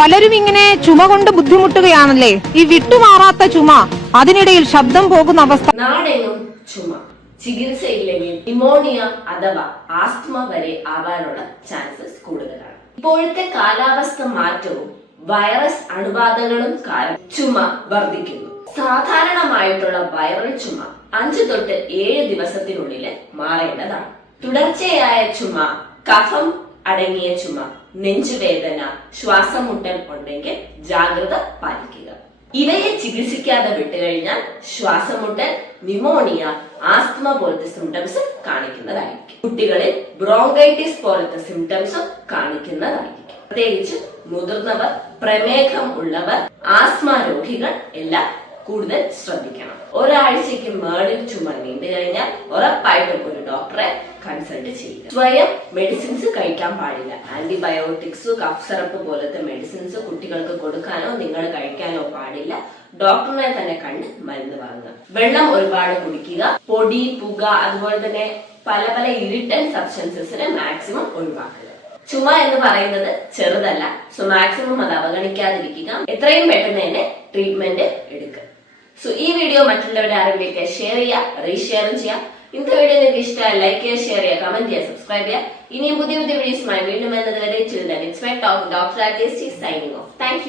പലരും ഇങ്ങനെ ചുമ കൊണ്ട് ബുദ്ധിമുട്ടുകയാണല്ലേ. ഈ വിട്ടുമാറാത്ത ചുമ, അതിനിടയിൽ ശബ്ദം പോകുന്ന അവസ്ഥ. നാടെങ്ങും ചുമ, ചികിത്സയില്ലെങ്കിൽ ന്യൂമോണിയ അഥവാ ആസ്ത്മ വരെ ആവാനുള്ള ചാൻസസ് കൂടുതലാണ്. ഇപ്പോഴത്തെ കാലാവസ്ഥ മാറ്റവും വൈറസ് അണുബാധകളും കാരണം ചുമ വർദ്ധിക്കുന്നു. സാധാരണമായിട്ടുള്ള വൈറൽ ചുമ 5 തൊട്ട് 7 ദിവസത്തിനുള്ളിൽ മാറേണ്ടതാണ്. തുടർച്ചയായ ചുമ, കഫം അടങ്ങിയ ചുമ, നെഞ്ചുവേദന, ശ്വാസമുട്ടൽ ഉണ്ടെങ്കിൽ ജാഗ്രത പാലിക്കുക. ഇവയെ ചികിത്സിക്കാതെ വിട്ടുകഴിഞ്ഞാൽ ശ്വാസമുട്ടൽ, ന്യൂമോണിയ, ആസ്തമ പോലത്തെ സിംറ്റംസ് കാണിക്കുന്നതായിരിക്കും. കുട്ടികളിൽ ബ്രോങ്കൈറ്റിസ് പോലത്തെ സിംറ്റംസും കാണിക്കുന്നതായിരിക്കും. പ്രത്യേകിച്ച് മുതിർന്നവർ, പ്രമേഹം ഉള്ളവർ, ആസ്മ രോഗികൾ എല്ലാം കൂടുതൽ ശ്രദ്ധിക്കണം. ഒരാഴ്ചയ്ക്ക് മേളിൽ ചുമ നീണ്ടു കഴിഞ്ഞാൽ ഉറപ്പായിട്ടും ഒരു ഡോക്ടറെ കൺസൾട്ട് ചെയ്യുക. സ്വയം മെഡിസിൻസ് കഴിക്കാൻ പാടില്ല. ആന്റിബയോട്ടിക്സ്, കഫ് സിറപ്പ് പോലത്തെ മെഡിസിൻസ് കുട്ടികൾക്ക് കൊടുക്കാനോ നിങ്ങൾ കഴിക്കാനോ പാടില്ല. ഡോക്ടറിനെ തന്നെ കണ്ട് മരുന്ന് വാങ്ങുക. വെള്ളം ഒരുപാട് കുടിക്കുക. പൊടി, പുക, അതുപോലെ തന്നെ പല പല ഇറിറ്റന്റ് സബ്സ്റ്റൻസസിനെ മാക്സിമം ഒഴിവാക്കുക. ചുമ എന്ന് പറയുന്നത് ചെറുതല്ല. സോ മാക്സിമം അത് അവഗണിക്കാതിരിക്കുക. എത്രയും പെട്ടെന്ന് തന്നെ ട്രീറ്റ്മെന്റ് എടുക്കുക. സോ ഈ വീഡിയോ മറ്റുള്ളവരുടെ അറിവിലേക്ക് ഷെയർ ചെയ്യുക, റീഷെയറും ചെയ്യാം. ഇന്നത്തെ വീഡിയോ നിങ്ങൾക്ക് ഇഷ്ടമായി ലൈക്ക് ചെയ്യുക, ഷെയർ ചെയ്യുക, കമന്റ് ചെയ്യുക, സബ്സ്ക്രൈബ് ചെയ്യുക. ഇനിയും പുതിയ പുതിയ വീഡിയോസുമായി വീണ്ടും എന്നതുവരെ doctor signing off. Thank U.